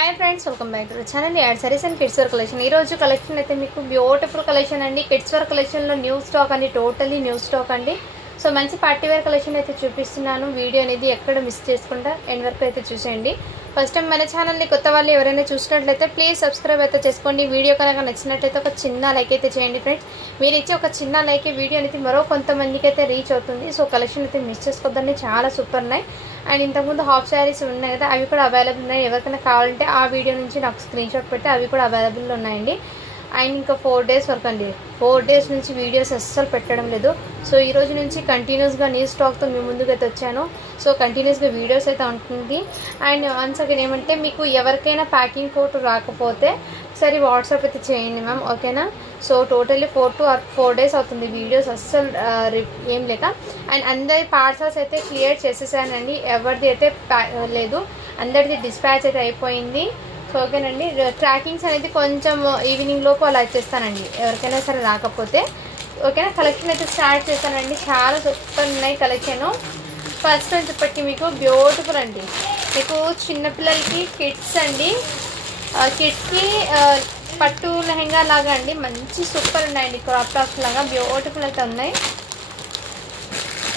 Hi friends welcome back to channel याड saris and kids wear collection collection అయితే మీకు beautiful collection అండి kids wear collection లో new stock అండి టోటల్లీ న్యూ స్టాక్ అండి సో మంచి పార్టీ వేర్ కలెక్షన్ అయితే చూపిస్తున్నాను వీడియో అనేది ఎక్కడ మిస్ చేసుకుంటా ఎండ్ వరకు అయితే చూసేయండి ఫస్ట్ టైం మన ఛానల్ ని కొత్త వాళ్ళు ఎవరైనా చూసినట్లయితే ప్లీజ్ సబ్స్క్రైబ్ అయితే చేసుకోండి వీడియో కనుక నచ్చినట్లయితే ఒక చిన్న లైక్ అయితే చేయండి ఫ్రెండ్స్ మీరు ఇచ్చే ఒక చిన్న లైక్ వీడియో అనేది మరో కొంతమందికి అయితే రీచ్ అవుతుంది సో కలెక్షన్ అయితే మిస్ చేసుకోవద్దండి చాలా సూపర్ ఉన్నాయి అండ్ ఇంతకుముందు హాఫ్ శారీస్ ఉన్నాయి కదా అవి కూడా అవైలబుల్ ఉన్నాయి ఎవరికైనా కావాలంటే ఆ వీడియో నుంచి నాకు స్క్రీన్ షాట్ పెడితే అవి కూడా అవైలబుల్ ఉన్నాయండి అండ్ ఇంకా 4 days వరకు అండి 4 days నుంచి వీడియోస్ అస్సలు పెట్టడం లేదు సో ఈ రోజు నుంచి కంటిన్యూస్గా న్యూ స్టాక్తో మీ ముందుకు అయితే వచ్చాను సో కంటిన్యూస్గా వీడియోస్ అయితే ఉంటుంది అండ్ వన్స్ అగైన్ ఏమంటే మీకు ఎవరికైనా ప్యాకింగ్ కోడ్ రాకపోతే సరే వాట్సాప్ అయితే చేయండి మ్యామ్ ఓకేనా సో టోటల్లీ 4 days అవుతుంది వీడియోస్ అస్సలు ఏం లేక అండ్ అందరి పార్సల్స్ అయితే క్లియర్ చేసేసానండి ఎవరిది అయితే లేదు అందరిది డిస్పాచ్ అయితే అయిపోయింది సో ఓకేనండి ట్రాకింగ్స్ అనేది కొంచెం ఈవినింగ్ లోపు అలా ఇచ్చేస్తానండి ఎవరికైనా సరే రాకపోతే ఓకేనా కలెక్షన్ అయితే స్టార్ట్ చేస్తానండి చాలా సూపర్ ఉన్నాయి కలెక్షన్ ఫస్ట్ నుంచి ఇప్పటికి మీకు బ్యూటిఫుల్ అండి మీకు చిన్నపిల్లలకి కిడ్స్ అండి కిడ్స్కి పట్టు లెహంగా లాగా అండి మంచి సూపర్ ఉన్నాయండి క్రాప్ టాప్స్ లాగా బ్యూటిఫుల్ అయితే ఉన్నాయి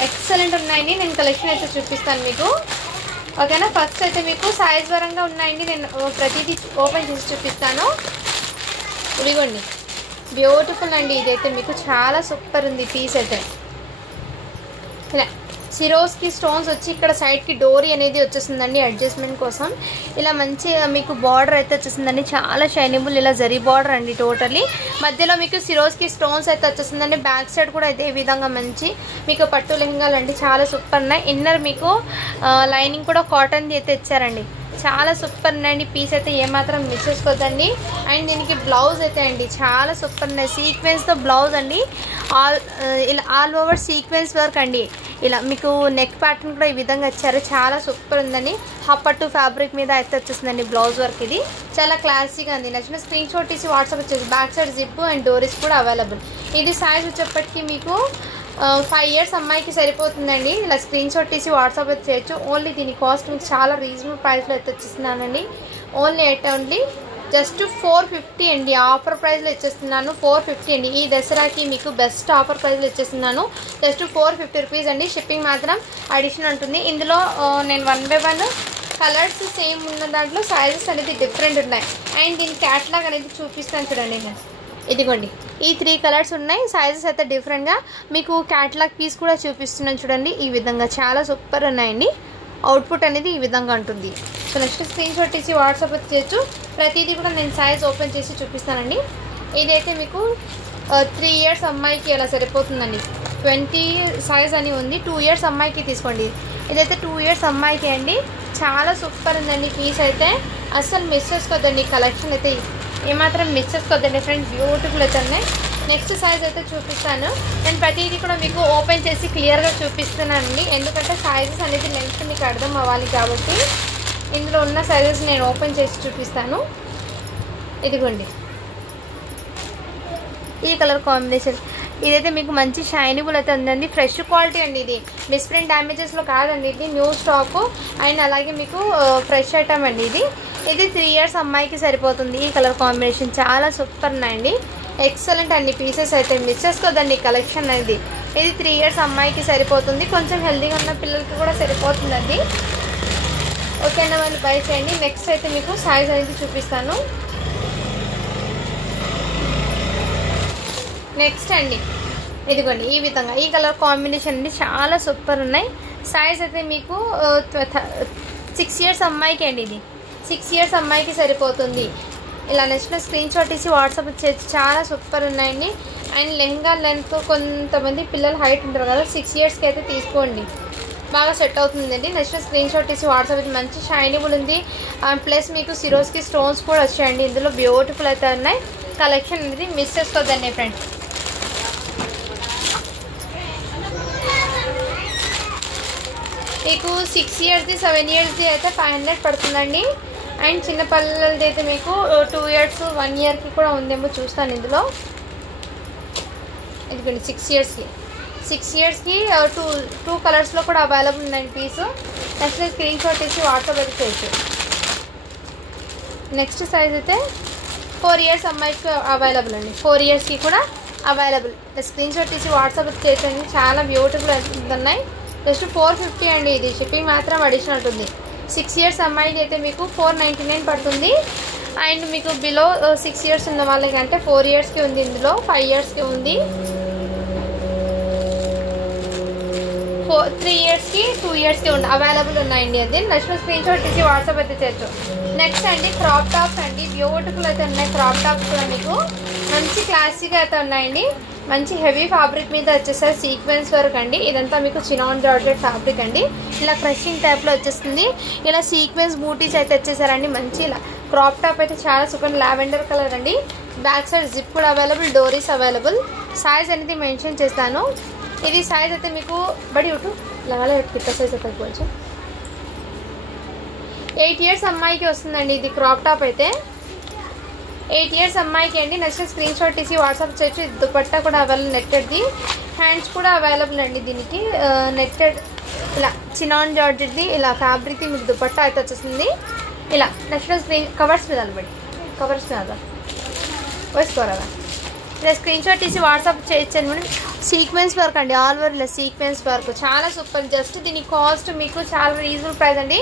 ఎక్సలెంట్ ఉన్నాయండి నేను కలెక్షన్ అయితే చూపిస్తాను మీకు ఓకేనా ఫస్ట్ అయితే మీకు సైజ్ పరంగా ఉన్నాయండి నేను ప్రతిదీ ఓపెన్ చేసి చూపిస్తాను ఇదిగోండి బ్యూటిఫుల్ అండి ఇదైతే మీకు చాలా సూపర్ ఉంది పీస్ అయితే ఇలా సిరోస్కి స్టోన్స్ వచ్చి ఇక్కడ సైడ్కి డోరీ అనేది వచ్చేసిందండి అడ్జస్ట్మెంట్ కోసం ఇలా మంచి మీకు బార్డర్ అయితే వచ్చేసిందండి చాలా షైనబుల్ ఇలా జరీ బార్డర్ అండి టోటలీ మధ్యలో మీకు సిరోస్కి స్టోన్స్ అయితే వచ్చేసిందండి బ్యాక్ సైడ్ కూడా ఇదే విధంగా మంచి మీకు పట్టు లెహంగాలు అండి చాలా సూపర్ ఉన్నాయి ఇన్నర్ మీకు లైనింగ్ కూడా కాటన్ది అయితే ఇచ్చారండి చాలా సూపర్ ఉన్నాయండి పీస్ అయితే ఏమాత్రం మిస్ చేసుకోవద్దండి అండ్ దీనికి బ్లౌజ్ అయితే అండి చాలా సూపర్ ఉన్నాయి సీక్వెన్స్తో బ్లౌజ్ అండి ఇలా ఆల్ ఓవర్ సీక్వెన్స్ వర్క్ అండి ఇలా మీకు నెక్ ప్యాటర్న్ కూడా ఈ విధంగా ఇచ్చారు చాలా సూపర్ ఉందండి పట్టు ఫ్యాబ్రిక్ మీద అయితే వచ్చేసిందండి బ్లౌజ్ వర్క్ ఇది చాలా క్లాసీగా ఉంది నచ్చిన స్క్రీన్ షాట్ తీసి వాట్సాప్ వచ్చేసి బ్యాక్ సైడ్ జిప్ అండ్ డోరీస్ కూడా అవైలబుల్ ఇది సైజ్ వచ్చేప్పటికి మీకు 5 years అమ్మాయికి సరిపోతుందండి ఇలా స్క్రీన్ షాట్ తీసి వాట్సాప్ అయితే చేయొచ్చు ఓన్లీ దీని కాస్ట్ మీకు చాలా రీజనబుల్ ప్రైస్లో అయితే వచ్చేస్తున్నానండి ఓన్లీ జస్ట్ 450 అండి ఆఫర్ ప్రైస్లో ఇచ్చేస్తున్నాను 450 అండి ఈ దసరాకి మీకు బెస్ట్ ఆఫర్ ప్రైస్లో ఇచ్చేస్తున్నాను జస్ట్ 450 రూపీస్ అండి షిప్పింగ్ మాత్రం అడిషనల్ ఉంటుంది ఇందులో నేను 1 by 1 కలర్స్ సేమ్ ఉన్న దాంట్లో సైజెస్ అనేది డిఫరెంట్ ఉన్నాయి అండ్ దీని క్యాటలాగ్ అనేది చూపిస్తాను చూడండి నేను ఇదిగోండి ఈ 3 కలర్స్ ఉన్నాయి సైజెస్ అయితే డిఫరెంట్గా మీకు క్యాటలాగ్ పీస్ కూడా చూపిస్తున్నాను చూడండి ఈ విధంగా చాలా సూపర్ ఉన్నాయండి అవుట్పుట్ అనేది ఈ విధంగా ఉంటుంది సో నెక్స్ట్ స్క్రీన్ షాట్ తీసి వాట్సాప్ అయితే చేయొచ్చు ప్రతిదీ కూడా నేను సైజ్ ఓపెన్ చేసి చూపిస్తానండి ఇదైతే మీకు 3 years అమ్మాయికి ఎలా సరిపోతుందండి 20 సైజ్ అని ఉంది 2 years అమ్మాయికి తీసుకోండి ఇదైతే 2 years అమ్మాయికి అండి చాలా సూపర్ ఉందండి పీస్ అయితే అస్సలు మిస్ చేసుకోవద్దండి కలెక్షన్ అయితే ఏమాత్రం మిస్ చేసుకోవద్దండి ఫ్రెండ్స్ బ్యూటిఫుల్ అయితే ఉన్నాయి నెక్స్ట్ సైజ్ అయితే చూపిస్తాను నేను ప్రతిదీ కూడా మీకు ఓపెన్ చేసి క్లియర్గా చూపిస్తున్నానండి ఎందుకంటే సైజెస్ అనేది లెంగ్త్ మీకు అర్థం అవ్వాలి కాబట్టి ఇందులో ఉన్న సైజెస్ నేను ఓపెన్ చేసి చూపిస్తాను ఇదిగోండి ఈ కలర్ కాంబినేషన్ ఇదైతే మీకు మంచి షైనబుల్ అయితే ఉందండి ఫ్రెష్ క్వాలిటీ అండి ఇది మిస్ప్రింట్ డ్యామేజెస్లో కాదండి ఇది న్యూ స్టాక్ అండ్ అలాగే మీకు ఫ్రెష్ ఐటమ్ అండి ఇది 3 years అమ్మాయికి సరిపోతుంది ఈ కలర్ కాంబినేషన్ చాలా సూపర్ ఉన్నాయండి ఎక్సలెంట్ అండి పీసెస్ అయితే మిస్ చేసుకోదండి కలెక్షన్ అనేది ఇది 3 years అమ్మాయికి సరిపోతుంది కొంచెం హెల్దీగా ఉన్న పిల్లలకి కూడా సరిపోతుందండి ఓకేనా వాళ్ళు బై చేయండి నెక్స్ట్ అయితే మీకు సైజ్ అనేది చూపిస్తాను నెక్స్ట్ అండి ఇదిగోండి ఈ విధంగా ఈ కలర్ కాంబినేషన్ అండి చాలా సూపర్ ఉన్నాయి సైజ్ అయితే మీకు 6 years అమ్మాయికి అండి ఇది 6 years అమ్మాయికి సరిపోతుంది ఇలా నచ్చిన స్క్రీన్ షాట్ తీసి వాట్సాప్ చేసి చాలా సూపర్ ఉన్నాయండి అండ్ లెహంగా లెంత్ కొంతమంది పిల్లలు హైట్ ఉంటారు కదా 6 yearsకి అయితే తీసుకోండి బాగా సెట్ అవుతుందండి నచ్చిన స్క్రీన్ షాట్ తీసి వాట్సాప్ అయితే మంచి షైనబుల్ ఉంది ప్లస్ మీకు సిరోస్కి స్టోన్స్ కూడా వచ్చాయండి ఇందులో బ్యూటిఫుల్ అయితే ఉన్నాయి కలెక్షన్ అనేది మిస్ చేసుకోవద్దండి ఫ్రెండ్స్ మీకు 6 yearsది 7 yearsది అయితే 500 పడుతుందండి అండ్ చిన్న పిల్లలది అయితే మీకు 2 years 1 yearకి కూడా ఉందేమో చూస్తాను ఇందులో ఇదిగోండి 6 yearsకి 2 కలర్స్లో కూడా అవైలబుల్ ఉందండి పీసు నెక్స్ట్ స్క్రీన్ షాట్ తీసి వాట్సాప్ అయితే చేయొచ్చు 6 yearsకి 2 కలర్స్లో కూడా అవైలబుల్ ఉందండి పీసు నెక్స్ట్ స్క్రీన్ షాట్ తీసి వాట్సాప్ అయితే చేయొచ్చు 6 yearsకి 2 కలర్స్లో కూడా అవైలబుల్ ఉందండి పీసు నెక్స్ట్ స్క్రీన్ షాట్ తీసి వాట్సాప్ అయితే చేయొచ్చు నెక్స్ట్ సైజ్ అయితే 4 ఇయర్స్ అమ్మాయికి అవైలబుల్ అండి. 4 ఇయర్స్కి కూడా అవైలబుల్. స్క్రీన్ షాట్ తీసి వాట్సాప్ చేయండి. చాలా బ్యూటిఫుల్ ఉన్నాయి. జస్ట్ 450 అండి. ఇది షిప్పింగ్ మాత్రం అడిషనల్ ఉంటుంది. 6 ఇయర్స్ అమ్మాయికి అయితే మీకు 499 పడుతుంది. అండ్ మీకు బిలో 6 ఇయర్స్ ఉన్న వాళ్ళకి అంటే 4 ఇయర్స్కి ఉంది, ఇందులో 5 ఇయర్స్కి ఉంది, 3 ఇయర్స్కి 2 ఇయర్స్కి ఉంది, అవైలబుల్ ఉన్నాయండి. అది నెక్స్ట్ స్క్రీన్ షాట్ తీసి వాట్సాప్ అయితే చేయొచ్చు. నెక్స్ట్ అండి క్రాప్ టాప్స్ అండి. బ్యూటిఫుల్ అయితే ఉన్నాయి క్రాప్ టాప్స్ కూడా. మీకు మంచి క్లాసీగా అయితే ఉన్నాయండి. మంచి హెవీ ఫ్యాబ్రిక్ మీద వచ్చేసారి సీక్వెన్స్ వర్క్ అండి. ఇదంతా మీకు చినాన్ జార్జెట్ ఫ్యాబ్రిక్ అండి. ఇలా క్రషింగ్ టైప్లో వచ్చేస్తుంది. ఇలా సీక్వెన్స్ బూటీస్ అయితే వచ్చేసారండి. మంచి ఇలా క్రాప్ టాప్ అయితే చాలా సూపర్ లావెండర్ కలర్ అండి. బ్యాక్ సైడ్ జిప్ కూడా అవైలబుల్, డోరీస్ అవైలబుల్. సైజ్ అనేది మెన్షన్ చేస్తాను. ఇది సైజ్ అయితే మీకు బడి ఇటు లగాలే కిట్ట సైజ్ అయితే కొంచెం 8 ఇయర్స్ అమ్మాయికి వస్తుందండి. ఇది క్రాప్ టాప్ అయితే 8 ఇయర్స్ అమ్మాయికి అండి. నెక్స్ట్ స్క్రీన్ షాట్ తీసి వాట్సాప్ చేయొచ్చు. దుపట్టా కూడా అవైలబుల్, నెట్టెడ్ది. హ్యాండ్స్ కూడా అవైలబుల్ అండి. దీనికి నెట్టెడ్ ఇలా చినాన్ జార్జెట్ది ఇలా ఫ్యాబ్రిక్ది మీకు దుపట్టా అయితే వచ్చేస్తుంది. ఇలా నెక్స్ట్ స్క్రీన్ కవర్స్ మీద బట్టి కవర్స్ మీద వేసుకోరా. ఇలా స్క్రీన్ షాట్ తీసి వాట్సాప్ చేయొచ్చు. సీక్వెన్స్ వర్క్ అండి, ఆల్ ఓవర్ ఇలా సీక్వెన్స్ వర్క్ చాలా సూపర్. జస్ట్ దీని కాస్ట్ మీకు చాలా రీజనబుల్ ప్రైస్ అండి.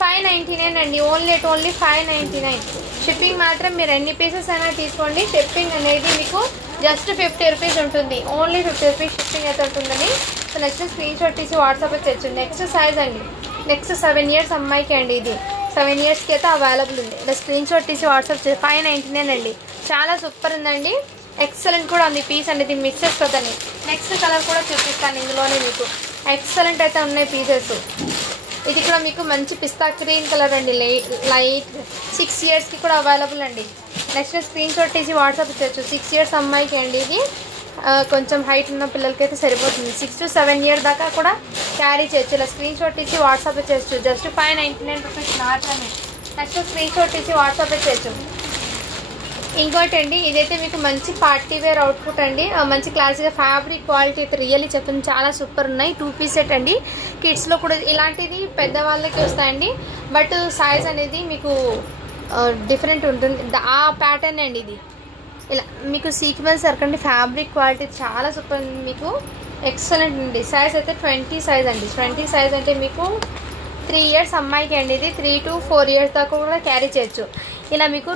599 అండి. ఓన్లీ 599. షిప్పింగ్ మాత్రం మీరు ఎన్ని పీసెస్ అయినా తీసుకోండి. షిప్పింగ్ అనేది మీకు జస్ట్ 50 రూపీస్ ఉంటుంది. ఓన్లీ 50 రూపీస్ షిప్పింగ్ అయితే ఉంటుందని. సో నెక్స్ట్ స్క్రీన్ షాట్ తీసి వాట్సాప్ చేయొచ్చు. నెక్స్ట్ సైజ్ అండి. నెక్స్ట్ 7 ఇయర్స్ అమ్మాయికి అండి. ఇది 7 ఇయర్స్కి అయితే అవైలబుల్ ఉంది. ఇలా స్క్రీన్ షాట్ తీసి వాట్సాప్ చేసి 599 అండి. చాలా సూపర్ ఉందండి. ఎక్సలెంట్ కూడా ఉంది పీస్ అనేది. మిస్ చేసుకోదండి. నెక్స్ట్ కలర్ కూడా చూపిస్తాను ఇందులోనే. మీకు ఎక్సలెంట్ అయితే ఉన్నాయి పీసెస్. ఇది కూడా మీకు మంచి పిస్తా గ్రీన్ కలర్ అండి. లైట్ 6 ఇయర్స్కి కూడా అవైలబుల్ అండి. నెక్స్ట్ స్క్రీన్ షాట్ తీసి వాట్సాప్ చేయొచ్చు. 6 ఇయర్స్ అమ్మాయికి అండి. ఇది కొంచెం హైట్ ఉన్న పిల్లలకి అయితే సరిపోతుంది. 6 to 7 ఇయర్ దాకా కూడా క్యారీ చేయొచ్చు. ఇలా స్క్రీన్ షాట్ తీసి వాట్సాప్ చేయొచ్చు. జస్ట్ 599 రూపీస్ మాత్రమే. నెక్స్ట్ స్క్రీన్ షాట్ తీసి వాట్సాప్ చేయొచ్చు. ఇంకోటి అండి, ఇదైతే మీకు మంచి పార్టీ వేర్ అవుట్ఫుట్ అండి. మంచి క్లాసిక్గా ఫ్యాబ్రిక్ క్వాలిటీ అయితే రియల్లీ చెప్తుంది. చాలా సూపర్ ఉన్నాయి. 2 పీస్ సెట్ అండి. కిడ్స్లో కూడా ఇలాంటిది పెద్దవాళ్ళకి వస్తాయండి. బట్ సైజ్ అనేది మీకు డిఫరెంట్ ఉంటుంది. ఆ ప్యాటర్న్ అండి ఇది. ఇలా మీకు సీక్వెన్స్ వర్క్ అండి. ఫ్యాబ్రిక్ క్వాలిటీ చాలా సూపర్ ఉంది. మీకు ఎక్సలెంట్ అండి. సైజ్ అయితే 20 సైజ్ అండి. 20 సైజ్ అంటే మీకు 3 ఇయర్స్ అమ్మాయికి అండి. ఇది 3 to 4 ఇయర్స్ దాకా కూడా క్యారీ చేయొచ్చు. ఇలా మీకు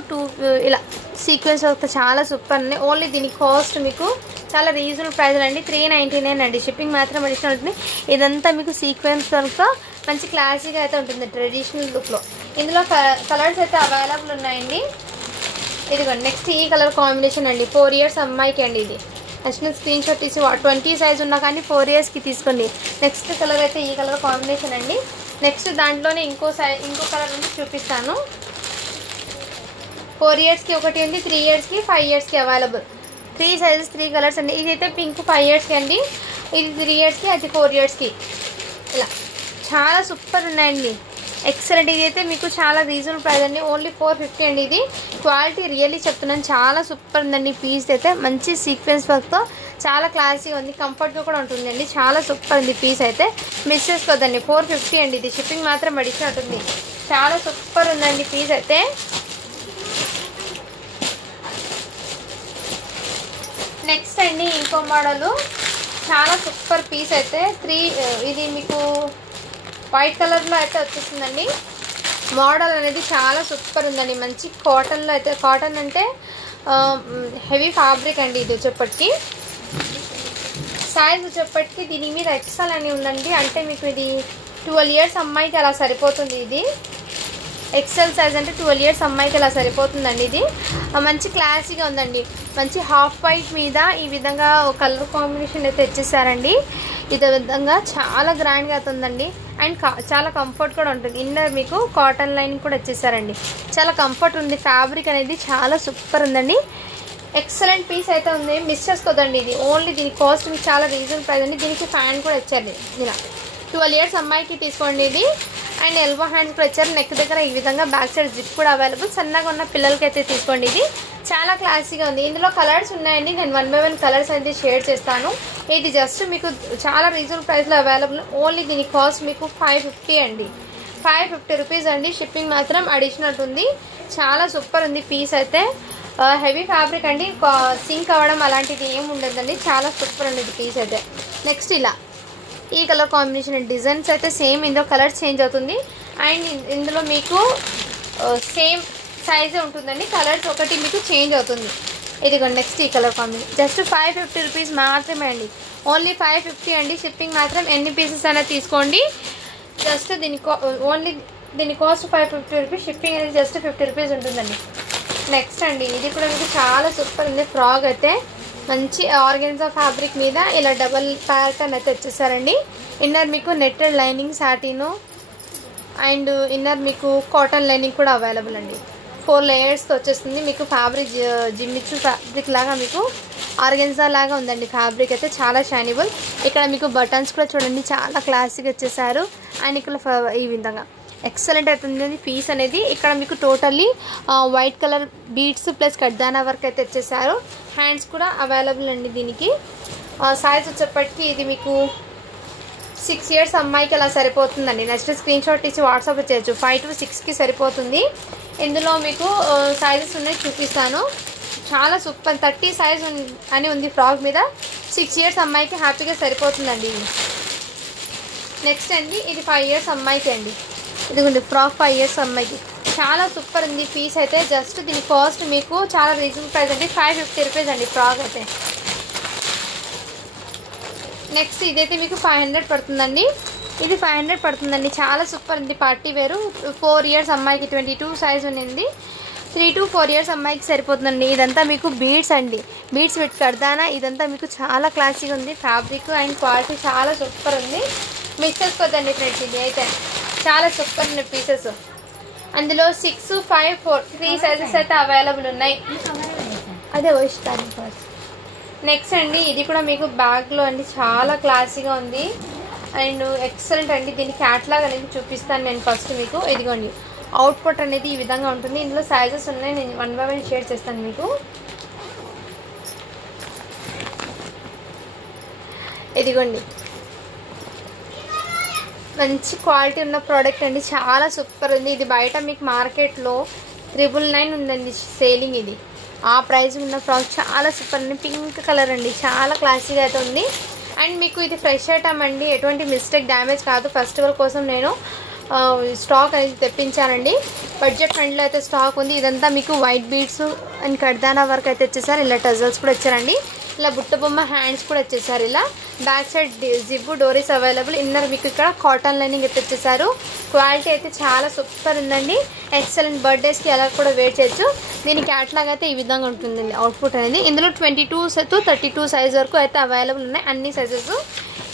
ఇలా సీక్వెన్స్ వర్క్ చాలా సూపర్ అండి. ఓన్లీ దీని కాస్ట్ మీకు చాలా రీజనబుల్ ప్రైస్ అండి. 399 అండి. షిప్పింగ్ మాత్రం అడిషనల్ ఉంటుంది. ఇదంతా మీకు సీక్వెన్స్ వర్క్తో మంచి క్లాసీగా అయితే ఉంటుంది ట్రెడిషనల్ లుక్లో. ఇందులో కలర్స్ అయితే అవైలబుల్ ఉన్నాయండి. ఇదిగోండి నెక్స్ట్ ఈ కలర్ కాంబినేషన్ అండి. 4 ఇయర్స్ అమ్మాయికి అండి. ఇది నెక్స్ట్ స్క్రీన్ షాట్ తీసి 20 సైజ్ ఉన్నా కానీ 4 ఇయర్స్కి తీసుకోండి. నెక్స్ట్ కలర్ అయితే ఈ కలర్ కాంబినేషన్ అండి. నెక్స్ట్ దాంట్లోనే ఇంకో కలర్ నుంచి చూపిస్తాను. 4 ఇయర్స్కి ఒకటి ఉంది, 3 ఇయర్స్కి 5 ఇయర్స్కి అవైలబుల్. 3 సైజెస్ 3 కలర్స్ అండి. ఇదైతే పింక్ 5 ఇయర్స్కి అండి. ఇది 3 ఇయర్స్కి, అది 4 ఇయర్స్కి. ఇలా చాలా సూపర్ ఉన్నాయండి. ఎక్సలెంట్. ఇదైతే మీకు చాలా రీజనబుల్ ప్రైస్ అండి. ఓన్లీ 450 అండి. ఇది క్వాలిటీ రియల్లీ చెప్తున్నాను. చాలా సూపర్ ఉందండి. పీస్ అయితే మంచి సీక్వెన్స్ వర్క్తో చాలా క్లాసీగా ఉంది. కంఫర్ట్గా కూడా ఉంటుందండి. చాలా సూపర్ ఉంది పీస్ అయితే. మిస్ చేసుకోవద్దండి. 450 అండి. ఇది షిప్పింగ్ మాత్రం అడిషనల్ ఉంటుంది. చాలా సూపర్ ఉందండి పీస్ అయితే. నెక్స్ట్ అండి ఇంకో మోడలు చాలా సూపర్ పీస్ అయితే. ఇది మీకు వైట్ కలర్లో అయితే వచ్చేస్తుందండి. మోడల్ అనేది చాలా సూపర్ ఉందండి. మంచి కాటన్లో అయితే, కాటన్ అంటే హెవీ ఫ్యాబ్రిక్ అండి. ఇది వచ్చేప్పటికి సైజ్ వచ్చేప్పటికి దీని మీద ఎక్సెల్ అని ఉందండి. అంటే మీకు ఇది 12 ఇయర్స్ అమ్మాయికి అలా సరిపోతుంది. ఇది ఎక్సెల్ సైజ్ అంటే 12 ఇయర్స్ అమ్మాయికి అలా సరిపోతుందండి. ఇది మంచి క్లాసీగా ఉందండి. మంచి హాఫ్ వైట్ మీద ఈ విధంగా కలర్ కాంబినేషన్ అయితే ఇచ్చేసారండి. ఇదే విధంగా చాలా గ్రాండ్గా అవుతుందండి. అండ్ చాలా కంఫర్ట్ కూడా ఉంటుంది. ఇన్నర్ మీకు కాటన్ లైన్ కూడా ఇచ్చేసారండి. చాలా కంఫర్ట్ ఉంది. ఫ్యాబ్రిక్ అనేది చాలా సూపర్ ఉందండి. ఎక్సలెంట్ పీస్ అయితే ఉంది. మిస్ చేసుకోదండి. ఇది ఓన్లీ దీని కాస్ట్ మీకు చాలా రీజనబుల్ ప్రైస్ అండి. దీనికి ఫ్యాన్ కూడా ఇచ్చారు. ఇలా 12 ఇయర్స్ అమ్మాయికి తీసుకోండి ఇది. అండ్ ఎల్బో హ్యాండ్స్ కూడా ఇచ్చారు. నెక్ దగ్గర ఈ విధంగా బ్యాక్ సైడ్ జిప్ కూడా అవైలబుల్. సన్నగా ఉన్న పిల్లలకి అయితే తీసుకోండి. ఇది చాలా క్లాసీగా ఉంది. ఇందులో కలర్స్ ఉన్నాయండి. నేను 1 by 1 కలర్స్ అయితే షేర్ చేస్తాను. ఇది జస్ట్ మీకు చాలా రీజనబుల్ ప్రైస్లో అవైలబుల్. ఓన్లీ దీని కాస్ట్ మీకు 550 అండి. 550 రూపీస్ అండి. షిప్పింగ్ మాత్రం అడిషనల్ ఉంది. చాలా సూపర్ ఉంది పీస్ అయితే. హెవీ ఫ్యాబ్రిక్ అండి, సింక్ అవ్వడం అలాంటిది ఏమి ఉండదండి. చాలా సూపర్ ఉంది పీస్ అయితే. నెక్స్ట్ ఇలా ఈ కలర్ కాంబినేషన్ డిజైన్స్ అయితే సేమ్, ఇందులో కలర్ చేంజ్ అవుతుంది. అండ్ ఇందులో మీకు సేమ్ సైజే ఉంటుందండి, కలర్స్ ఒకటి మీకు చేంజ్ అవుతుంది. ఇదిగోండి నెక్స్ట్ ఈ కలర్ కాంబినేషన్. జస్ట్ 550 రూపీస్ మాత్రమే అండి, ఓన్లీ 550 అండి. షిప్పింగ్ మాత్రం ఎన్ని పీసెస్ అయినా తీసుకోండి. జస్ట్ ఓన్లీ దీని కాస్ట్ 550 రూపీస్, షిప్పింగ్ అనేది జస్ట్ 50 రూపీస్ ఉంటుందండి. నెక్స్ట్ అండి ఇది కూడా మీకు చాలా సూపర్ ఉంది. ఫ్రాక్ అయితే మంచి ఆర్గెన్జా ఫ్యాబ్రిక్ మీద ఇలా డబల్ ప్యాటర్న్ అయితే వచ్చేసారండి. ఇన్నర్ మీకు నెట్టెడ్ లైనింగ్ సాటిను అండ్ ఇన్నర్ మీకు కాటన్ లైనింగ్ కూడా అవైలబుల్ అండి. 4 లేయర్స్తో వచ్చేస్తుంది మీకు. ఫ్యాబ్రిక్ జిమ్మిచ్చు ఫ్యాబ్రిక్ లాగా మీకు ఆర్గెన్జా లాగా ఉందండి ఫ్యాబ్రిక్ అయితే, చాలా షైనబుల్. ఇక్కడ మీకు బటన్స్ కూడా చూడండి చాలా క్లాసిక్ వచ్చేసారు. అండ్ ఇక్కడ ఈ విధంగా ఎక్సలెంట్ అవుతుంది పీస్ అనేది. ఇక్కడ మీకు totally white colour beads plus కడ్దానా వర్క్ అయితే వచ్చేసారు. హ్యాండ్స్ కూడా అవైలబుల్ అండి. దీనికి సైజ్ వచ్చేప్పటికి ఇది మీకు 6 years అమ్మాయికి అలా సరిపోతుందండి. నెక్స్ట్ స్క్రీన్ షాట్ ఇచ్చి వాట్సాప్ చేయొచ్చు. 5 to 6కి సరిపోతుంది. ఇందులో మీకు సైజెస్ ఉన్నాయి చూపిస్తాను. చాలా సూపర్ 30 సైజ్ అని ఉంది ఫ్రాక్ మీద. 6 years అమ్మాయికి హ్యాపీగా సరిపోతుందండి. నెక్స్ట్ అండి ఇది 5 years అమ్మాయికి అండి. ఇదిగోండి ఫ్రాక్ 5 years అమ్మాయికి చాలా సూపర్ ఉంది పీస్ అయితే. జస్ట్ దీని కాస్ట్ మీకు చాలా రీజనబుల్ ప్రైస్ అండి, 550 రూపీస్ అండి ఫ్రాక్ అయితే. నెక్స్ట్ ఇదైతే మీకు 500 పడుతుందండి. ఇది 500 పడుతుందండి. చాలా సూపర్ ఉంది పార్టీ వేరు. 4 years అమ్మాయికి 22 సైజ్ ఉంది. 3 to 4 years అమ్మాయికి సరిపోతుందండి. ఇదంతా మీకు బీడ్స్ అండి, బీడ్స్ విత్ కడ్దానా. ఇదంతా మీకు చాలా క్లాసిక్ ఉంది ఫ్యాబ్రిక్ అండ్ క్వాలిటీ చాలా సూపర్ ఉంది. మిస్ చేసుకోవద్దండి ఫ్రెండ్స్, ఇది అయితే చాలా సూపర్ ఉన్న పీసెస్. అందులో 6, 5, 4 3 సైజెస్ అయితే అవైలబుల్ ఉన్నాయి. అదే ఇస్తాను ఫస్ట్. నెక్స్ట్ అండి ఇది కూడా మీకు బ్యాగ్లో అండి, చాలా క్లాసీగా ఉంది అండ్ ఎక్సలెంట్ అండి. దీని క్యాట్లాగ్ అనేది చూపిస్తాను నేను ఫస్ట్ మీకు. ఇదిగోండి అవుట్పుట్ అనేది ఈ విధంగా ఉంటుంది. ఇందులో సైజెస్ ఉన్నాయి, నేను 1 by 1 షేర్ చేస్తాను మీకు. ఇదిగోండి మంచి క్వాలిటీ ఉన్న ప్రోడక్ట్ అండి, చాలా సూపర్ ఉంది. ఇది బయట మీకు మార్కెట్లో 999 ఉందండి సేలింగ్. ఇది ఆ ప్రైస్ ఉన్న ఫ్రాక్ చాలా సూపర్ అండి. పింక్ కలర్ అండి, చాలా క్లాసీగా అయితే ఉంది. అండ్ మీకు ఇది ఫ్రెష్ ఐటమ్ అండి, ఎటువంటి మిస్టేక్ డ్యామేజ్ కాదు. ఫెస్టివల్ కోసం నేను స్టాక్ అనేది తెప్పించానండి. బడ్జెట్ ఫ్రెండ్లో అయితే స్టాక్ ఉంది. ఇదంతా మీకు వైట్ బీడ్స్ అండ్ కడ్దానా వర్క్ అయితే వచ్చేసారు. ఇలా టజల్స్ కూడా వచ్చారండి. ఇలా బుట్ట బొమ్మ హ్యాండ్స్ కూడా వచ్చేసారు. ఇలా బ్యాక్ సైడ్ జిబ్బు డోరీస్ అవైలబుల్. ఇన్నర్ మీకు ఇక్కడ కాటన్ లైనింగ్ అయితే వచ్చేసారు. క్వాలిటీ అయితే చాలా సూపర్ ఉందండి. ఎక్సలెంట్ బర్త్డేస్కి అలా కూడా వేర్ చేయొచ్చు. దీని క్యాట్లాగ్ అయితే ఈ విధంగా ఉంటుందండి అవుట్పుట్ అనేది. ఇందులో 22 to 32 సైజ్ వరకు అయితే అవైలబుల్ ఉన్నాయి, అన్ని సైజెస్.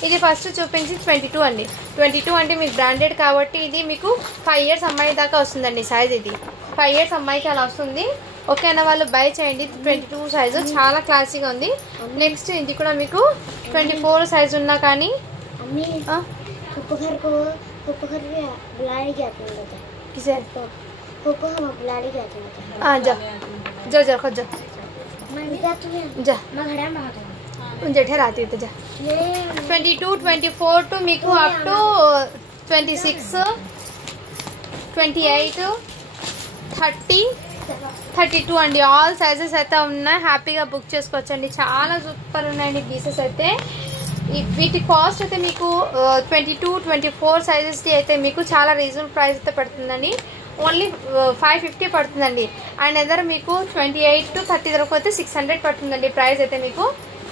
ఇది ఫస్ట్ చూపించి 22 అండి. 22 అంటే మీకు బ్రాండెడ్ కాబట్టి ఇది మీకు 5 years అమ్మాయి దాకా వస్తుందండి సైజ్. ఇది 5 years అమ్మాయికి అలా వస్తుంది. ఓకే అన్న వాళ్ళు బై చేయండి. 22 సైజు చాలా క్లాసీగా ఉంది. నెక్స్ట్ ఇది కూడా మీకు 24 సైజు ఉన్నా కానీ ठहराती जा 22, 24 టు మీకు అప్ టు 26, 28, 30, 32 అండి. ఆల్ సైజెస్ అయితే ఉన్నాయి, హ్యాపీగా బుక్ చేసుకోవచ్చండి. చాలా సూపర్ ఉన్నాయండి పీసెస్ అయితే. వీటి కాస్ట్ అయితే మీకు 22, 24 సైజెస్కి అయితే మీకు చాలా రీజనబుల్ ప్రైస్ అయితే పడుతుందండి. ఓన్లీ 550 పడుతుందండి. అండ్ అదర్ మీకు 28 to 30 వరకు అయితే 600 పడుతుందండి ప్రైస్ అయితే. మీకు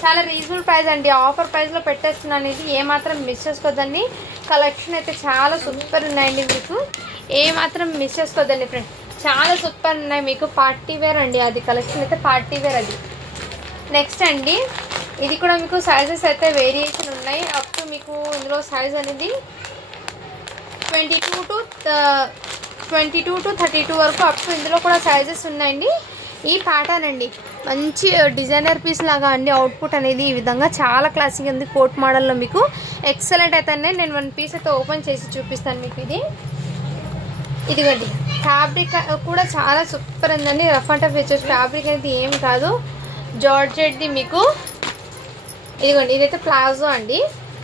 చాలా రీజనబుల్ ప్రైస్ అండి, ఆఫర్ ప్రైస్లో పెట్టేస్తున్నాను. ఇది ఏమాత్రం మిస్ చేసుకోవద్దండి. కలెక్షన్ అయితే చాలా సూపర్ ఉన్నాయండి, మీకు ఏమాత్రం మిస్ చేసుకోవద్దండి ఫ్రెండ్స్. చాలా సూపర్ ఉన్నాయి మీకు. పార్టీ వేర్ అండి, అది కలెక్షన్ అయితే పార్టీ వేర్ అది. నెక్స్ట్ అండి ఇది కూడా మీకు సైజెస్ అయితే వేరియేషన్ ఉన్నాయి. అప్ టు మీకు ఇందులో సైజ్ అనేది 22 to 32 వరకు అప్ టు ఇందులో కూడా సైజెస్ ఉన్నాయండి. ఈ ప్యాటర్న్ అండి మంచి డిజైనర్ పీస్ లాగా అండి. అవుట్పుట్ అనేది ఈ విధంగా చాలా క్లాసిక్ ఉంది. కోట్ మోడల్లో మీకు ఎక్సలెంట్ అయితే నేను 1 పీస్ అయితే ఓపెన్ చేసి చూపిస్తాను మీకు. ఇదిగోండి ఫ్యాబ్రిక్ కూడా చాలా సూపర్ ఉందండి. Rough and tough features fabric అనేది ఏం కాదు, జార్జెట్ది మీకు. ఇదిగోండి ఇదైతే ప్లాజో అండి.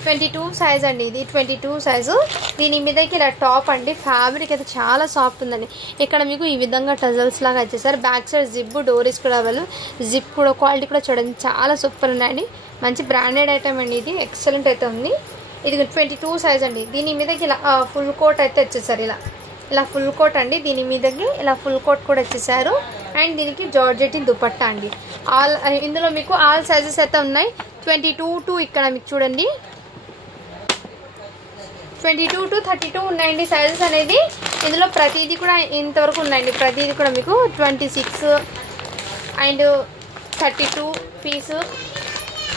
22 సైజ్ అండి, ఇది 22 సైజు. దీని మీదకి ఇలా టాప్ అండి, ఫ్యాబ్రిక్ అయితే చాలా సాఫ్ట్ ఉందండి. ఇక్కడ మీకు ఈ విధంగా టజల్స్ లాగా వచ్చేసారు. బ్యాక్ సైడ్ జిప్, డోరీస్ కూడా అవైలబుల్. జిప్ కూడా క్వాలిటీ కూడా చూడండి చాలా సూపర్ ఉన్నాయండి. మంచి బ్రాండెడ్ ఐటమ్ అండి, ఇది ఎక్సలెంట్ అయితే ఉంది. ఇది 22 సైజ్ అండి. దీని మీదకి ఇలా ఫుల్ కోట్ అయితే వచ్చేసారు. ఇలా ఫుల్ కోట్ అండి, దీని మీదకి ఇలా ఫుల్ కోట్ కూడా వచ్చేసారు. అండ్ దీనికి జార్జెట్ దుపట్టా అండి. ఇందులో మీకు ఆల్ సైజెస్ అయితే ఉన్నాయి. 22 to ఇక్కడ మీకు చూడండి 22 to 32 ఉన్నాయండి సైజెస్ అనేది. ఇందులో ప్రతిదీ కూడా ఇంతవరకు ఉన్నాయండి. ప్రతిదీ కూడా మీకు 26 అండ్ 32 పీసు,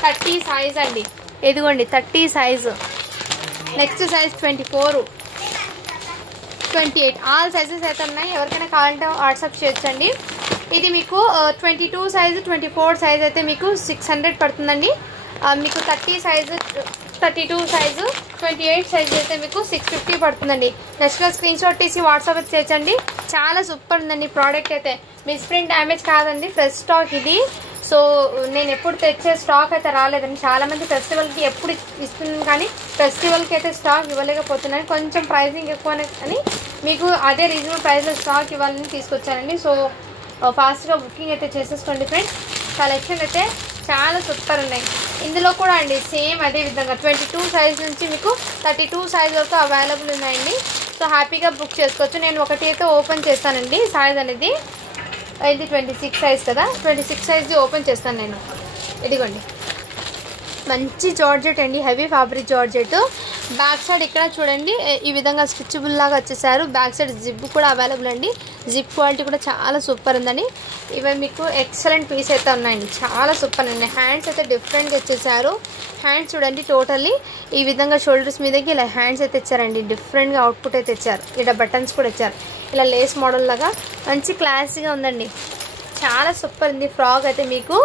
30 సైజ్ అండి. ఇదిగోండి 30 size. Next size 24, 28 all sizes అయితే ఉన్నాయి. ఎవరికైనా కావాలంటే వాట్సాప్ చేయొచ్చండి. ఇది మీకు 22 సైజు, 24 సైజ్ అయితే మీకు 600 పడుతుందండి. మీకు 30 సైజు, 32 సైజు, 28 సైజు అయితే మీకు 650 పడుతుందండి. నెక్స్ట్గా స్క్రీన్ షాట్ తీసి వాట్సాప్ అయితే చేయొచ్చండి. చాలా సూపర్ ఉందండి ప్రోడక్ట్ అయితే. మిస్ప్రింట్ డ్యామేజ్ కాదండి, ఫ్రెష్ స్టాక్ ఇది. సో నేను ఎప్పుడు తెచ్చే స్టాక్ అయితే రాలేదండి. చాలామంది ఫెస్టివల్కి ఎప్పుడు ఇస్తున్నాను కానీ ఫెస్టివల్కి అయితే స్టాక్ ఇవ్వలేకపోతున్నాను. కొంచెం ప్రైజింగ్ ఎక్కువనే అని మీకు అదే రీజనబుల్ ప్రైస్లో స్టాక్ ఇవ్వాలని తీసుకొచ్చానండి. సో ఫాస్ట్గా బుకింగ్ అయితే చేసేసుకోండి ఫ్రెండ్స్. కలెక్షన్ అయితే చాలా సూపర్ ఉన్నాయి. ఇందులో కూడా అండి సేమ్ అదే విధంగా 22 సైజ్ నుంచి మీకు 32 సైజ్ వరకు అవైలబుల్ ఉన్నాయండి. సో హ్యాపీగా బుక్ చేసుకోవచ్చు. నేను ఒకటి అయితే ఓపెన్ చేస్తానండి సైజ్ అనేది. ఇది 26 సైజ్ కదా, 26 సైజ్ది ఓపెన్ చేస్తాను నేను. ఇదిగోండి మంచి జార్జెట్ అండి, heavy fabric georgette. Back side ఇక్కడ చూడండి ఈ విధంగా స్టిచబుల్ లాగా వచ్చేసారు. బ్యాక్ సైడ్ జిప్ కూడా అవైలబుల్ అండి. జిప్ క్వాలిటీ కూడా చాలా సూపర్ ఉందండి. ఇవి మీకు ఎక్సలెంట్ పీస్ అయితే ఉన్నాయండి, చాలా సూపర్ ఉన్నాయి. హ్యాండ్స్ అయితే డిఫరెంట్గా వచ్చేసారు. హ్యాండ్స్ చూడండి టోటల్లీ ఈ విధంగా షోల్డర్స్ మీదకి ఇలా హ్యాండ్స్ అయితే ఇచ్చారండి. డిఫరెంట్గా అవుట్పుట్ అయితే ఇచ్చారు. ఇక్కడ బటన్స్ కూడా ఇచ్చారు. ఇలా లేస్ మోడల్ లాగా మంచి క్లాసీగా ఉందండి. చాలా సూపర్ ఉంది. ఫ్రాక్ అయితే మీకు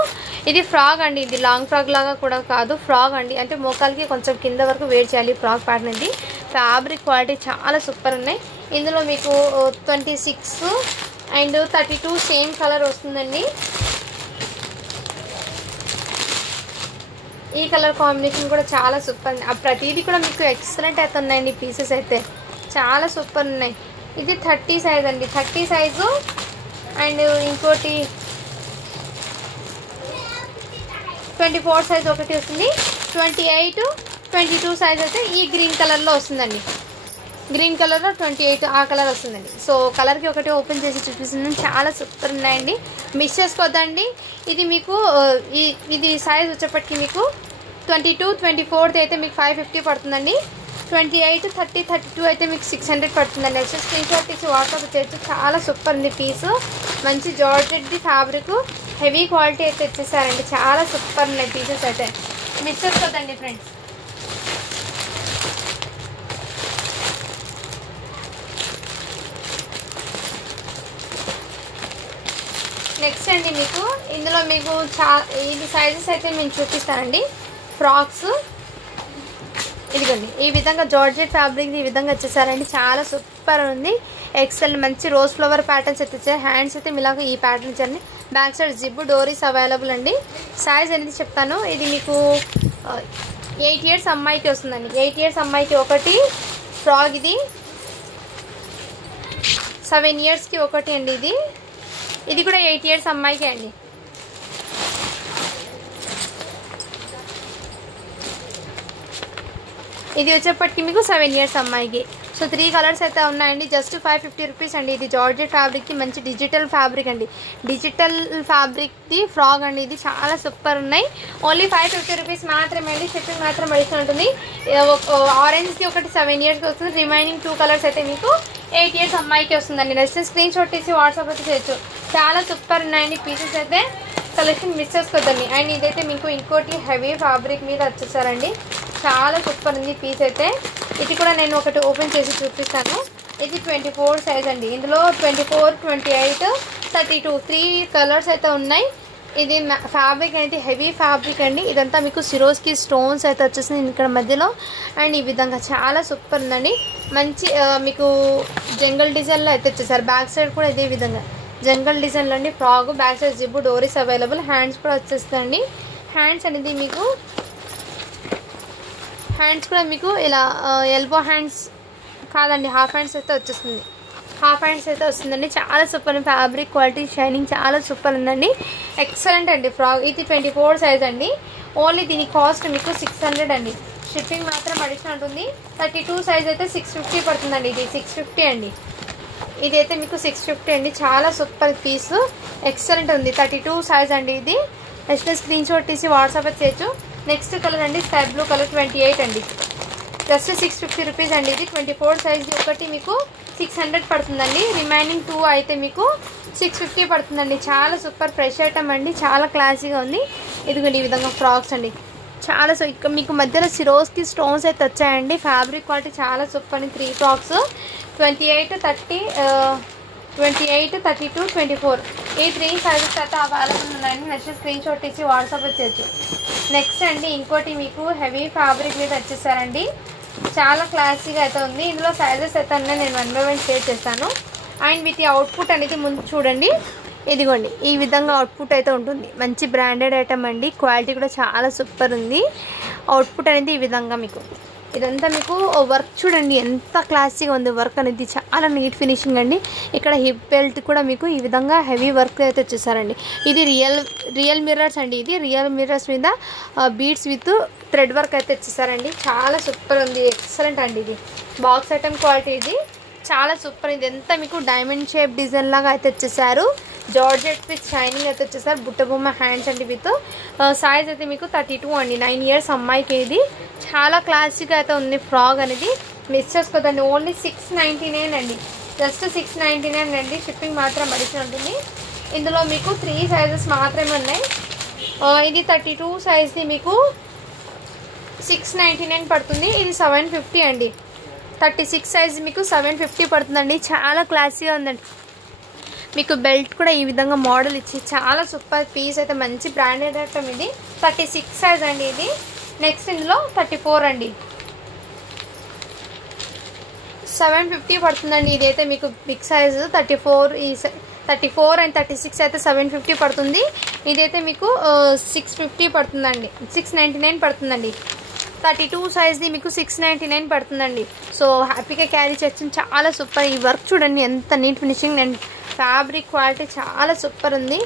ఇది ఫ్రాక్ అండి, ఇది లాంగ్ ఫ్రాక్ లాగా కూడా కాదు, ఫ్రాక్ అండి. అంటే మోకాలకి కొంచెం కింద వరకు వేర్ చేయాలి ఫ్రాక్ ప్యాటర్న్ ఇది. ఫ్యాబ్రిక్ క్వాలిటీ చాలా సూపర్ ఉన్నాయి. ఇందులో మీకు 26 అండ్ 32 సేమ్ కలర్ వస్తుందండి. ఈ కలర్ కాంబినేషన్ కూడా చాలా సూపర్. ప్రతిదీ కూడా మీకు ఎక్సలెంట్ అయితే ఉన్నాయండి. పీసెస్ అయితే చాలా సూపర్ ఉన్నాయి. ఇది 30 సైజ్ అండి, 30 సైజు. అండ్ ఇంకోటి 24 సైజ్ ఒకటి వస్తుంది. 28, 22 సైజ్ అయితే ఈ గ్రీన్ కలర్లో వస్తుందండి. గ్రీన్ కలర్లో 28 ఆ కలర్ వస్తుందండి. సో కలర్కి ఒకటి ఓపెన్ చేసి చూపిస్తున్నాను. చాలా సూపర్ ఉన్నాయండి, మిస్ చేసుకోవద్దండి. ఇది మీకు ఇది సైజ్ వచ్చేప్పటికి మీకు 22, 24 అయితే మీకు 550 పడుతుందండి. 28, 30, 32 అయితే మీకు 600 పడుతుందండి. నెక్స్ట్ స్క్రీన్ షాట్ తీసి వాట్సాప్ చేయొచ్చు. చాలా సూపర్ ఉంది పీసు. మంచి జార్జెట్ది ఫ్యాబ్రిక్, హెవీ క్వాలిటీ అయితే ఇచ్చేసారండి. చాలా సూపర్ ఉన్నాయి పీసెస్ అయితే, మిస్ చేసుకోవద్దండి ఫ్రెండ్స్. నెక్స్ట్ అండి మీకు ఇందులో మీకు ఇది సైజెస్ అయితే నేను చూపిస్తానండి. ఫ్రాక్స్ ఇదిగోండి ఈ విధంగా జార్జెట్ ఫ్యాబ్రిక్ ఈ విధంగా వచ్చేసారండి. చాలా సూపర్ ఉంది. ఎక్సెల్ మంచి రోజ్ ఫ్లవర్ ప్యాటర్న్స్ అయితే వచ్చాయి. హ్యాండ్స్ అయితే మీలాగా ఈ ప్యాటర్న్ ఇచ్చారండి. బ్యాక్ సైడ్ జిప్, డోరీస్ అవైలబుల్ అండి. సైజ్ అనేది చెప్తాను. ఇది మీకు 8 ఇయర్స్ అమ్మాయికి వస్తుందండి. 8 ఇయర్స్ అమ్మాయికి ఒకటి ఫ్రాక్, ఇది 7 ఇయర్స్కి ఒకటి అండి. ఇది కూడా 8 ఇయర్స్ అమ్మాయికే అండి. ఇది వచ్చేప్పటికి మీకు 7 ఇయర్స్ అమ్మాయికి. సో 3 కలర్స్ అయితే ఉన్నాయండి. జస్ట్ 550 రూపీస్ అండి. ఇది జార్జెట్ ఫ్యాబ్రిక్కి మంచి డిజిటల్ ఫ్యాబ్రిక్ అండి. డిజిటల్ ఫ్యాబ్రిక్ది ఫ్రాక్ అండి. ఇది చాలా సూపర్ ఉన్నాయి. ఓన్లీ 550 రూపీస్ మాత్రమే అండి. షిప్పింగ్ మాత్రం అడిషన్ ఉంటుంది. ఆరెంజ్ది ఒకటి 7 ఇయర్స్కి వస్తుంది. రిమైనింగ్ 2 కలర్స్ అయితే మీకు 8 ఇయర్స్ అమ్మాయికి వస్తుందండి. నెక్స్ట్ స్క్రీన్ షాట్ తీసి వాట్సాప్ అయితే చేయొచ్చు. చాలా సూపర్ ఉన్నాయండి పీసెస్ అయితే. కలెక్షన్ మిస్ చేసుకోవద్దండి. అండ్ ఇదైతే మీకు ఇంకోటి హెవీ ఫ్యాబ్రిక్ మీద వచ్చేసారండి. చాలా సూపర్ ఉంది పీస్ అయితే. ఇది కూడా నేను ఒకటి ఓపెన్ చేసి చూపిస్తాను. ఇది 24 సైజ్ అండి. ఇందులో 24, 28, 32 3 కలర్స్ అయితే ఉన్నాయి. ఇది ఫ్యాబ్రిక్ అయితే హెవీ ఫ్యాబ్రిక్ అండి. ఇదంతా మీకు సిరోస్కి స్టోన్స్ అయితే వచ్చేసింది ఇక్కడ మధ్యలో. అండ్ ఈ విధంగా చాలా సూపర్ ఉందండి. మంచి మీకు జంగల్ డిజైన్లో అయితే వచ్చేసారు. బ్యాక్ సైడ్ కూడా ఇదే విధంగా జంగల్ డిజైన్లో అండి. ఫ్రాక్, బ్యాక్ సైడ్ జిబ్బు, డోరీస్ అవైలబుల్. హ్యాండ్స్ కూడా వచ్చేస్తాయండి. హ్యాండ్స్ అనేది మీకు హ్యాండ్స్ కూడా మీకు ఇలా ఎల్బో హ్యాండ్స్ కాదండి, హాఫ్ హ్యాండ్స్ అయితే వచ్చేస్తుంది. హాఫ్ హ్యాండ్స్ అయితే వస్తుందండి. చాలా సూపర్ ఫ్యాబ్రిక్ క్వాలిటీ షైనింగ్ చాలా సూపర్ ఉందండి. ఎక్సలెంట్ అండి ఫ్రాక్. ఇది 24 సైజ్ అండి. ఓన్లీ దీని కాస్ట్ మీకు 600 అండి. షిప్పింగ్ మాత్రం అడిషనల్ ఉంటుంది. 32 సైజ్ అయితే 650 పడుతుందండి. ఇది 650 అండి. ఇదైతే మీకు 650 అండి. చాలా సూపర్ పీస్, ఎక్సలెంట్ ఉంది. 32 సైజ్ అండి. ఇది నెక్స్ట్ స్క్రీన్ షాట్ తీసి వాట్సాప్ అయితే చేయొచ్చు. నెక్స్ట్ కలర్ అండి స్కై బ్లూ కలర్ 28 అండి. జస్ట్ 650 రూపీస్ అండి. ఇది 24 సైజ్ ఒకటి మీకు 600 పడుతుందండి. రిమైనింగ్ 2 అయితే మీకు 650 పడుతుందండి. చాలా సూపర్ ఫ్రెష్ ఐటమ్ అండి. చాలా క్లాసీగా ఉంది. ఇదిగోండి ఈ విధంగా ఫ్రాక్స్ అండి. చాలా ఇక్కడ మీకు మధ్యలో సిరోస్కి స్టోన్స్ అయితే వచ్చాయండి. ఫ్యాబ్రిక్ క్వాలిటీ చాలా సూపర్ అండి. 3 ఫ్రాక్స్ 28, 30, 28, 32, 24 ఈ 3 సైజెస్ అయితే అవైలబుల్ ఉన్నాయండి. నెక్స్ట్ స్క్రీన్ షాట్ తీసి వాట్సాప్ చేయొచ్చు. నెక్స్ట్ అండి ఇంకోటి మీకు హెవీ ఫ్యాబ్రిక్ మీద వచ్చేసారండి. చాలా క్లాసీగా అయితే ఉంది. ఇందులో సైజెస్ అయితే అన్నీ నేను 1 by 1 షేర్ చేస్తాను. అండ్ వీటి అవుట్పుట్ అనేది ముందు చూడండి. ఇదిగోండి ఈ విధంగా అవుట్పుట్ అయితే ఉంటుంది. మంచి బ్రాండెడ్ ఐటమ్ అండి. క్వాలిటీ కూడా చాలా సూపర్ ఉంది. అవుట్పుట్ అనేది ఈ విధంగా మీకు ఇదంతా మీకు వర్క్ చూడండి ఎంత క్లాసీగా ఉంది. వర్క్ అనేది చాలా నీట్ ఫినిషింగ్ అండి. ఇక్కడ హిప్ బెల్ట్ కూడా మీకు ఈ విధంగా హెవీ వర్క్ అయితే వచ్చేసారండి. ఇది రియల్ మిర్రర్స్ అండి. ఇది రియల్ మిర్రర్స్ మీద బీడ్స్ విత్ థ్రెడ్ వర్క్ అయితే వచ్చేసారండి. చాలా సూపర్ ఉంది. ఎక్సలెంట్ అండి. ఇది బాక్స్ ఐటమ్ క్వాలిటీ. ఇది చాలా సూపర్. ఇది ఎంత మీకు డైమండ్ షేప్ డిజైన్ లాగా అయితే వచ్చేసారు. జార్జెట్ విత్ షైనింగ్ అయితే వచ్చేసారు. బుట్టబొమ్మ హ్యాండ్స్ అండి. విత్ సైజ్ అయితే మీకు 32 అండి. 9 years అమ్మాయికి ఇది చాలా క్లాసిక్గా అయితే ఉంది. ఫ్రాక్ అనేది మిస్ చేసుకోదండి. ఓన్లీ 699 అండి. జస్ట్ 699 అండి. షిప్పింగ్ మాత్రం అడిషనల్ ఉంటుంది. ఇందులో మీకు 3 సైజెస్ మాత్రమే ఉన్నాయి. ఇది 32 సైజ్ది మీకు 699 పడుతుంది. ఇది 750 అండి. 36 సైజ్ మీకు 750 పడుతుందండి. చాలా క్లాసీగా ఉందండి. మీకు బెల్ట్ కూడా ఈ విధంగా మోడల్ ఇచ్చి చాలా సూపర్ పీస్ అయితే మంచి బ్రాండెడ్ ఐటమ్. ఇది 36 సైజ్ అండి. ఇది నెక్స్ట్ ఇందులో 34 అండి. 750 పడుతుందండి. ఇదైతే మీకు బిగ్ సైజు 34 అండ్ 36 అయితే 750 పడుతుంది. ఇదైతే మీకు 650 పడుతుందండి. 699 పడుతుందండి. 32 సైజ్ది మీకు 699 పడుతుందండి. సో హ్యాపీగా క్యారీ చేయొచ్చు. చాలా సూపర్. ఈ వర్క్ చూడండి ఎంత neat finishing and fabric quality చాలా సూపర్ ఉంది.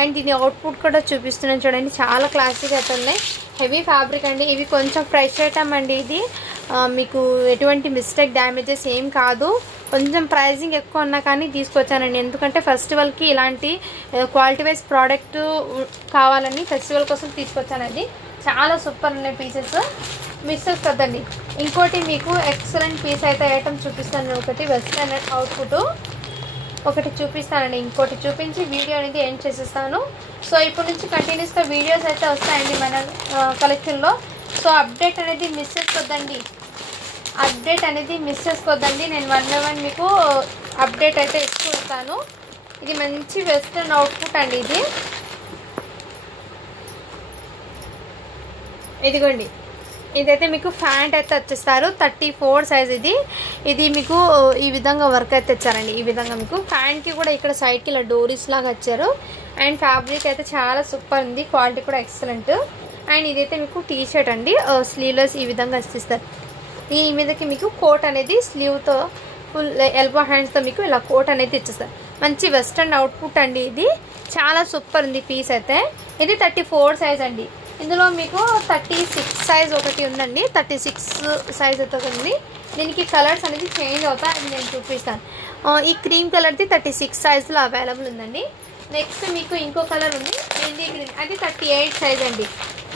అండ్ దీని అవుట్పుట్ కూడా చూపిస్తున్నాను చూడండి. చాలా క్లాసిక్ అయితే ఉన్నాయి. హెవీ ఫ్యాబ్రిక్ అండి. ఇవి కొంచెం ఫ్రెష్ ఐటమ్ అండి. ఇది మీకు ఎటువంటి మిస్టేక్ డ్యామేజెస్ ఏం కాదు. కొంచెం ప్రైజింగ్ ఎక్కువ ఉన్నా కానీ తీసుకొచ్చానండి. ఎందుకంటే ఫెస్టివల్కి ఇలాంటి క్వాలిటీ వైజ్ ప్రోడక్ట్ కావాలని ఫెస్టివల్ కోసం తీసుకొచ్చానండి. చాలా సూపర్ ఉన్నాయి పీసెస్. మిస్ కదండి. ఇంకోటి మీకు ఎక్సలెంట్ పీస్ అయితే ఐటమ్ చూపిస్తాను. ఒకటి వెస్ట్రన్ అవుట్పుట్ ఒకటి చూపిస్తానండి. ఇంకోటి చూపించి వీడియో అనేది ఎండ్ చేసేస్తాను. సో ఇప్పటి నుంచి కంటిన్యూస్గా వీడియోస్ అయితే వస్తాయండి మన కలెక్షన్లో. సో అప్డేట్ అనేది మిస్ చేసుకోవద్దండి. నేను 1 by 1 మీకు అప్డేట్ అయితే ఇస్తాను. ఇది మంచి వెస్ట్రన్ అవుట్పుట్ అండి. ఇదిగోండి ఇదైతే మీకు ప్యాంట్ అయితే వచ్చేస్తారు. 34 సైజ్. ఇది మీకు ఈ విధంగా వర్క్ అయితే ఇచ్చారండి. ఈ విధంగా మీకు ప్యాంట్కి కూడా ఇక్కడ సైడ్కి ఇలా డోరీస్ లాగా వచ్చారు. అండ్ ఫ్యాబ్రిక్ అయితే చాలా సూపర్ ఉంది. క్వాలిటీ కూడా ఎక్సలెంట్. అండ్ ఇదైతే మీకు టీ షర్ట్ అండి. స్లీవ్లెస్ ఈ విధంగా ఇస్తారు. ఈ మీదకి మీకు కోట్ అనేది స్లీవ్తో ఫుల్ ఎల్బో హ్యాండ్స్తో మీకు ఇలా కోట్ అనేది ఇచ్చేస్తారు. మంచి వెస్ట్రన్ అవుట్పుట్ అండి. ఇది చాలా సూపర్ ఉంది పీస్ అయితే. ఇది 34 సైజ్ అండి. ఇందులో మీకు 36 సైజ్ ఒకటి ఉందండి. 36 సైజ్ అయితే ఉంది. దీనికి కలర్స్ అనేది చేంజ్ అవుతాయి. అది నేను చూపిస్తాను. ఈ క్రీమ్ కలర్ది 36 సైజులో అవైలబుల్ ఉందండి. నెక్స్ట్ మీకు ఇంకో కలర్ ఉంది మెహందీ గ్రీన్. అది 38 సైజ్ అండి.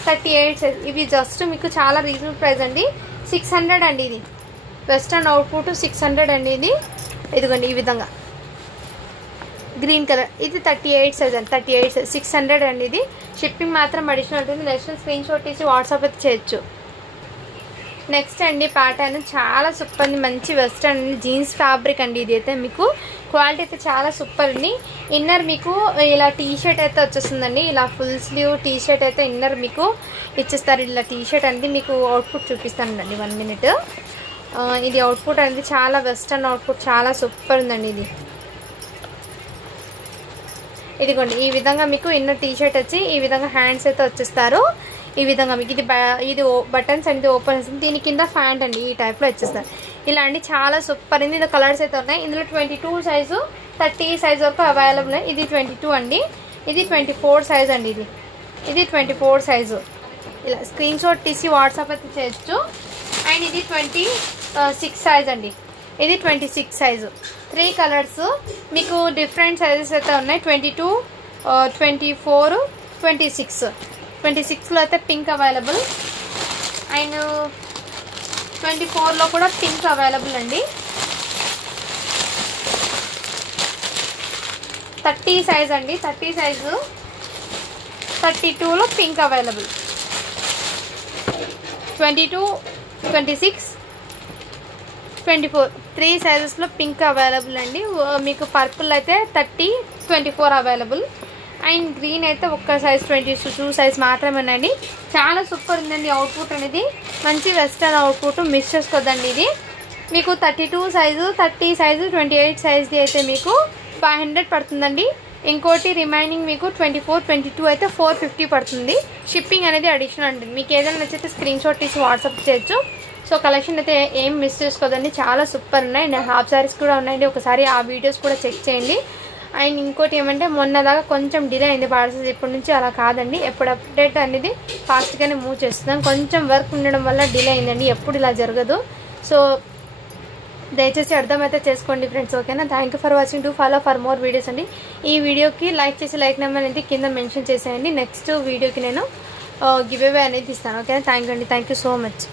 38 సైజ్. ఇవి జస్ట్ మీకు చాలా రీజనబుల్ ప్రైస్ అండి. 600 అండి. ఇది వెస్ట్రన్ అవుట్పుట్ 600 అండి. ఇదిగోండి ఈ విధంగా గ్రీన్ కలర్. ఇది 38 సైజ్ అండి. 38 సైజ్ 600 అండి. ఇది షిప్పింగ్ మాత్రం అడిషనల్ ఉంటుంది. నెక్స్ట్ స్క్రీన్ షాట్ తీసి వాట్సాప్ అయితే చేయొచ్చు. నెక్స్ట్ అండి ప్యాటర్న్ చాలా సూపర్ అండి. మంచి వెస్ట్రన్ అండి. జీన్స్ ఫ్యాబ్రిక్ అండి. ఇది అయితే మీకు క్వాలిటీ అయితే చాలా సూపర్ అండి. ఇన్నర్ మీకు ఇలా టీ షర్ట్ అయితే వచ్చేస్తుందండి. ఇలా ఫుల్ స్లీవ్ టీ షర్ట్ అయితే ఇన్నర్ మీకు ఇచ్చేస్తారు. ఇలా టీ షర్ట్ అనేది మీకు అవుట్పుట్ చూపిస్తానండి 1 minute. ఇది అవుట్పుట్ అనేది చాలా వెస్ట్రన్ అవుట్పుట్ చాలా సూపర్ ఉందండి. ఇదిగోండి ఈ విధంగా మీకు ఇన్నర్ టీ షర్ట్ వచ్చి ఈ విధంగా హ్యాండ్స్ అయితే వచ్చేస్తారు. ఈ విధంగా మీకు ఇది బటన్స్ అనేది ఓపెన్ చేస్తుంది. దీని కింద ఫ్యాంట్ అండి ఈ టైప్లో వచ్చేస్తారు. ఇలా అండి చాలా సూపర్ ఉంది. ఇందులో కలర్స్ అయితే ఉన్నాయి. ఇందులో 22 సైజు 30 సైజ్ వరకు అవైలబుల్ ఉన్నాయి. ఇది 22 అండి. ఇది 24 సైజ్ అండి. ఇది 24 సైజు. ఇలా స్క్రీన్ షాట్ తీసి వాట్సాప్ అయితే చేయొచ్చు. అండ్ ఇది 26 సైజ్ అండి. ఇది 26 సైజు. 3 కలర్స్ మీకు డిఫరెంట్ సైజెస్ అయితే ఉన్నాయి. 22, 24, 26. 26లో అయితే పింక్ అవైలబుల్. అండ్ 24లో కూడా పింక్ అవైలబుల్ అండి. 30 సైజ్ అండి. 30 సైజు 32లో పింక్ అవైలబుల్. 22, 26, 24 3 సైజెస్లో పింక్ అవైలబుల్ అండి. మీకు పర్పుల్ అయితే 30, 24 అవైలబుల్. అండ్ గ్రీన్ అయితే ఒక్క సైజ్ 22 సైజ్ మాత్రమే ఉందండి. చాలా సూపర్ ఉందండి అవుట్పుట్ అనేది. మంచి వెస్టర్న్ అవుట్పుట్, మిస్ చేసుకోద్దండి. ఇది మీకు 32 సైజు 30 సైజు 28 సైజ్ది అయితే మీకు 500 పడుతుందండి. ఇంకోటి రిమైనింగ్ మీకు 24, 22 అయితే 450 పడుతుంది. షిప్పింగ్ అనేది అడిషనల్ అండి. మీకు ఏదైనా నచ్చితే స్క్రీన్ షాట్ తీసి వాట్సాప్ చేయొచ్చు. సో కలెక్షన్ అయితే ఏం మిస్ చేసుకోదండి. చాలా సూపర్ ఉన్నాయి. అండ్ హాఫ్ సారీస్ కూడా ఉన్నాయండి. ఒకసారి ఆ వీడియోస్ కూడా చెక్ చేయండి. అండ్ ఇంకోటి ఏమంటే మొన్నదాకా కొంచెం డిలే అయింది పార్సల్స్. ఇప్పటి నుంచి అలా కాదండి. ఎప్పుడు అప్డేట్ అనేది ఫాస్ట్గానే మూవ్ చేస్తున్నాం. కొంచెం వర్క్ ఉండడం వల్ల డిలే అయిందండి. ఎప్పుడు ఇలా జరగదు. సో దయచేసి అర్థమైతే చేసుకోండి ఫ్రెండ్స్. ఓకేనా. Thank you for watching. Do follow for more videos అండి. ఈ వీడియోకి లైక్ చేసి లైక్ నెంబర్ అనేది కింద మెన్షన్ చేసేయండి. నెక్స్ట్ వీడియోకి నేను గివ్ అవే అనేది ఇస్తాను. ఓకేనా. థ్యాంక్ యూ అండి. Thank you so much.